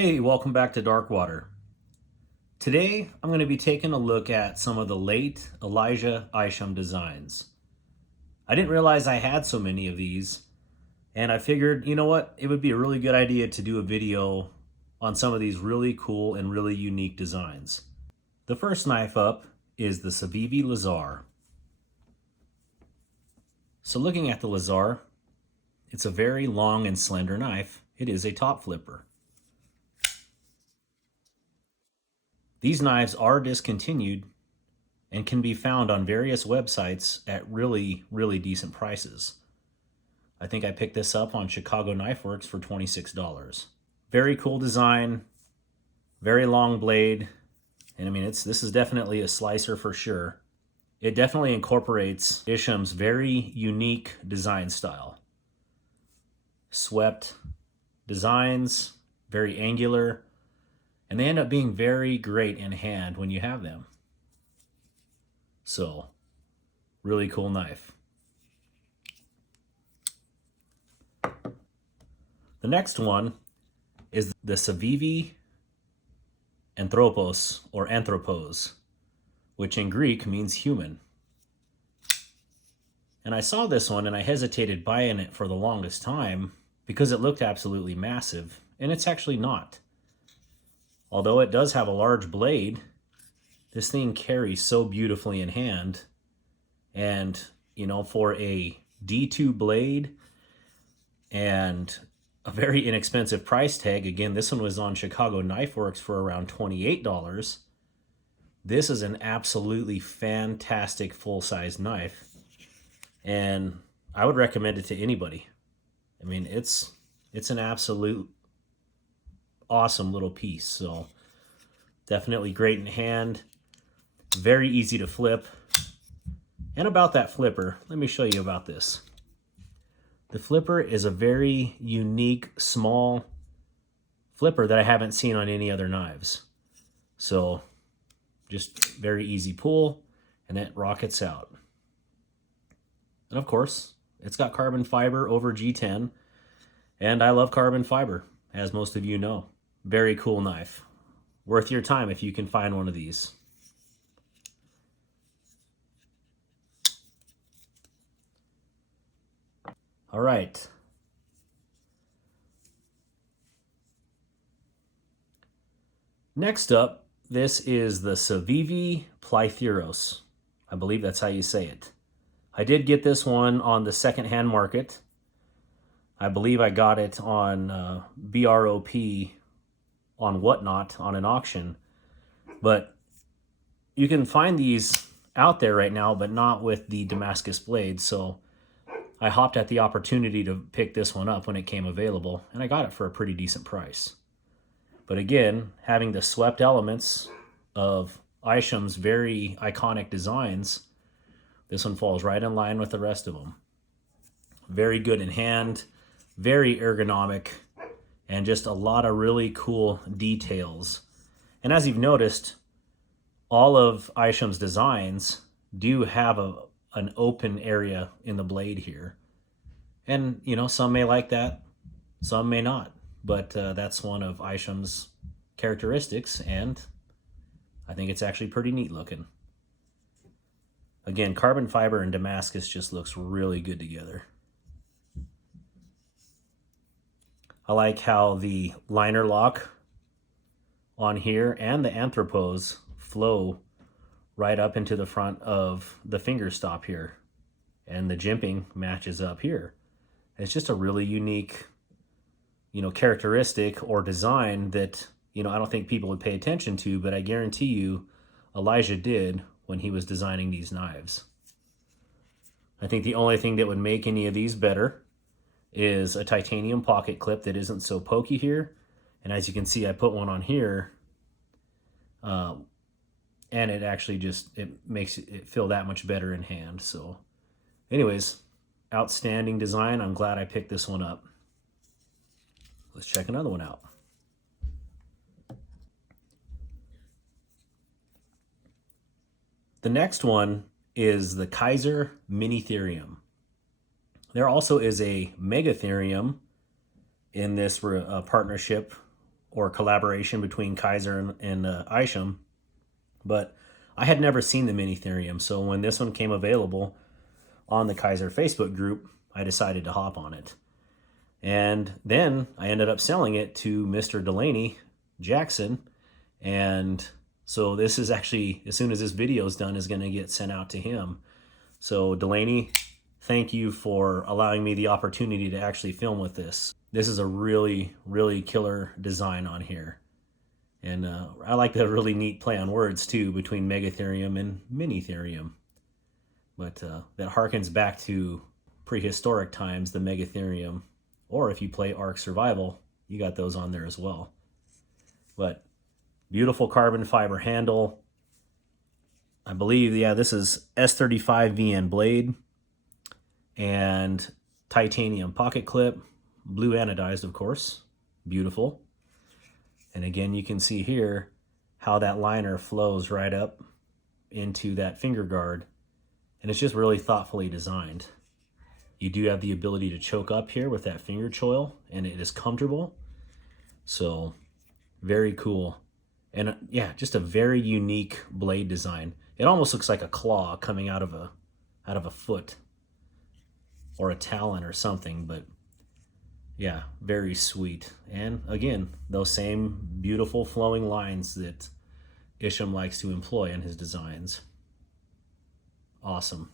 Hey, welcome back to Darkwater. Today, I'm going to be taking a look at some of the late Elijah Isham designs. I didn't realize I had so many of these, and I figured, you know what, it would be a really good idea to do a video on some of these really cool and really unique designs. The first knife up is the Civivi Lazar. So looking at the Lazar, it's a very long and slender knife. It is a top flipper. These knives are discontinued and can be found on various websites at really decent prices. I think I picked this up on Chicago Knife Works for $26. Very cool design, very long blade, and I mean this is definitely a slicer for sure. It definitely incorporates Isham's very unique design style. Swept designs, very angular, and they end up being very great in hand when you have them. So, really cool knife. The next one is the Civivi Anthropos, or Anthropos, which in Greek means human. And I saw this one and I hesitated buying it for the longest time because it looked absolutely massive, and it's actually not. Although it does have a large blade, this thing carries so beautifully in hand. And, you know, for a D2 blade and a very inexpensive price tag, again, this one was on Chicago Knife Works for around $28. This is an absolutely fantastic full-size knife. And I would recommend it to anybody. I mean, it's an absolute awesome little piece. So definitely great in hand, very easy to flip. And about that flipper, let me show you about this. The flipper is a very unique small flipper that I haven't seen on any other knives. So just very easy pull, and it rockets out. And of course, it's got carbon fiber over G10, and I love carbon fiber, as most of you know. Very cool knife. Worth your time if you can find one of these. All right. Next up, this is the Savvi Plyos. I believe that's how you say it. I did get this one on the secondhand market. I believe I got it on BROP on Whatnot on an auction. But you can find these out there right now, but not with the Damascus blade. So I hopped at the opportunity to pick this one up when it came available, and I got it for a pretty decent price. But again, having the swept elements of Isham's very iconic designs, this one falls right in line with the rest of them. Very good in hand, very ergonomic, and just a lot of really cool details. And as you've noticed, all of Isham's designs do have an open area in the blade here. And, you know, some may like that, some may not. But that's one of Isham's characteristics, and I think it's actually pretty neat looking. Again, carbon fiber and Damascus just looks really good together. I like how the liner lock on here and the Anthropos flow right up into the front of the finger stop here. And the jimping matches up here. It's just a really unique, you know, characteristic or design that, you know, I don't think people would pay attention to, but I guarantee you Elijah did when he was designing these knives. I think the only thing that would make any of these better is a titanium pocket clip that isn't so pokey here. And as you can see, I put one on here, and it actually just, it makes it feel that much better in hand. So anyways, outstanding design. I'm glad I picked this one up. Let's check another one out. The next one is the Kizer Mini Theum. There also is a Mega Theum in this partnership or collaboration between Kizer and Isham, but I had never seen the mini Theum. So when this one came available on the Kizer Facebook group, I decided to hop on it. And then I ended up selling it to Mr. Delaney Jackson. And so this is actually, as soon as this video is done, is going to get sent out to him. So Delaney, thank you for allowing me the opportunity to actually film with this. This is a really, really killer design on here. And I like the really neat play on words too between Mega Theum and Mini Theum. But that harkens back to prehistoric times, the Mega Theum. Or if you play Ark Survival, you got those on there as well. But beautiful carbon fiber handle. I believe, yeah, this is S35 VN blade and titanium pocket clip, blue anodized, of course. Beautiful. And again, you can see here how that liner flows right up into that finger guard. And it's just really thoughtfully designed. You do have the ability to choke up here with that finger choil, and it is comfortable. So very cool. And yeah, just a very unique blade design. It almost looks like a claw coming out of a foot or a talon or something, but yeah, very sweet. And again, those same beautiful flowing lines that Isham likes to employ in his designs. Awesome.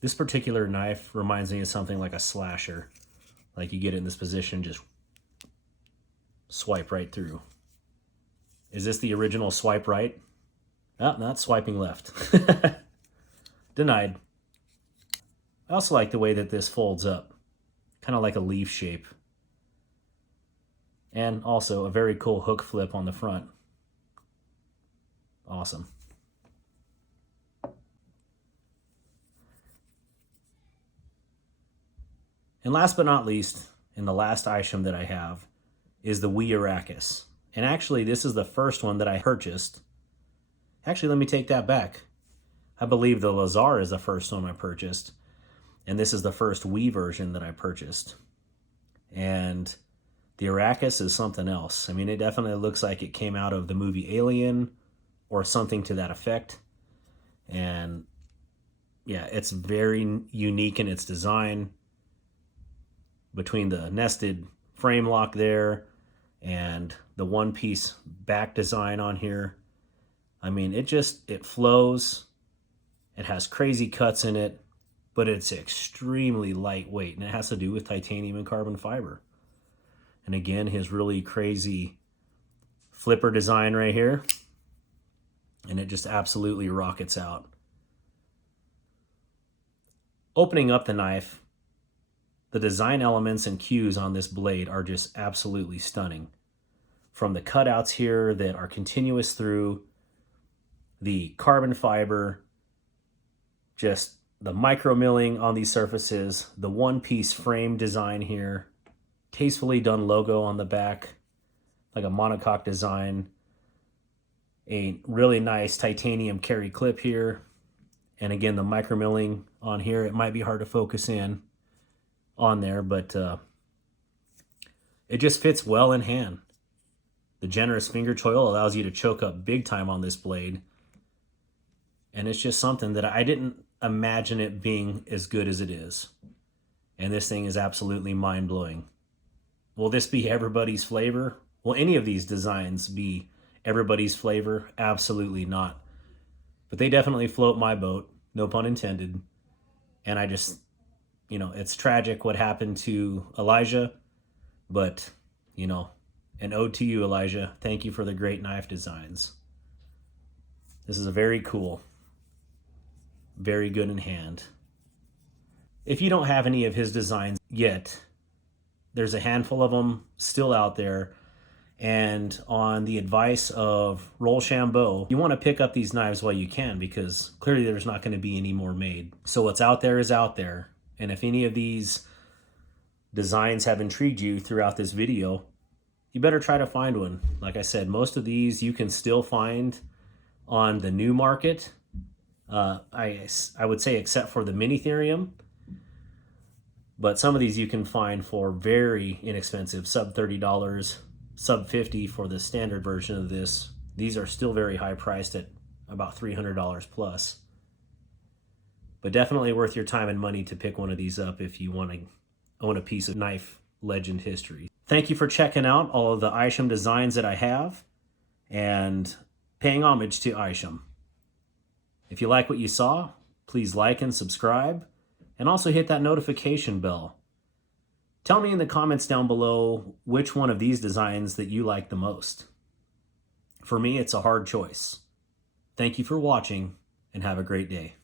This particular knife reminds me of something like a slasher. Like you get it in this position, just swipe right through. Is this the original swipe right? Oh, not swiping left. Denied. I also like the way that this folds up. Kind of like a leaf shape. And also a very cool hook flip on the front. Awesome. And last but not least, and the last Isham that I have, is the wee Araus. And actually, this is the first one that I purchased. Actually, let me take that back. I believe the Lazar is the first one I purchased. And this is the first wee version that I purchased. And the Araus is something else. I mean, it definitely looks like it came out of the movie Alien or something to that effect. And yeah, it's very unique in its design. Between the nested frame lock there and the one-piece back design on here. I mean, it flows. It has crazy cuts in it, but it's extremely lightweight, and it has to do with titanium and carbon fiber. And again, his really crazy flipper design right here, and it just absolutely rockets out. Opening up the knife, the design elements and cues on this blade are just absolutely stunning. From the cutouts here that are continuous through, the carbon fiber, just the micro milling on these surfaces, the one-piece frame design here, tastefully done logo on the back, like a monocoque design, a really nice titanium carry clip here, and again, the micro milling on here. It might be hard to focus in on there, but it just fits well in hand. The generous finger choil allows you to choke up big time on this blade, and it's just something that I didn't imagine it being as good as it is. And this thing is absolutely mind-blowing. Will this be everybody's flavor? Will any of these designs be everybody's flavor? Absolutely not. But they definitely float my boat, no pun intended. And I just, you know, it's tragic what happened to Elijah, but, you know, an ode to you, Elijah. Thank you for the great knife designs. This is a very cool, very good in hand. If you don't have any of his designs yet, there's a handful of them still out there. And on the advice of Rochambeau, you want to pick up these knives while you can, because clearly there's not going to be any more made. So what's out there is out there. And if any of these designs have intrigued you throughout this video, you better try to find one. Like I said, most of these you can still find on the new market. I would say except for the mini Theum. But some of these you can find for very inexpensive, sub $30, sub $50 for the standard version of this. These are still very high priced at about $300 plus. But definitely worth your time and money to pick one of these up if you want to own a piece of knife legend history. Thank you for checking out all of the Isham designs that I have and paying homage to Isham. If you like what you saw, please like and subscribe, and also hit that notification bell. Tell me in the comments down below which one of these designs that you like the most. For me, it's a hard choice. Thank you for watching, and have a great day.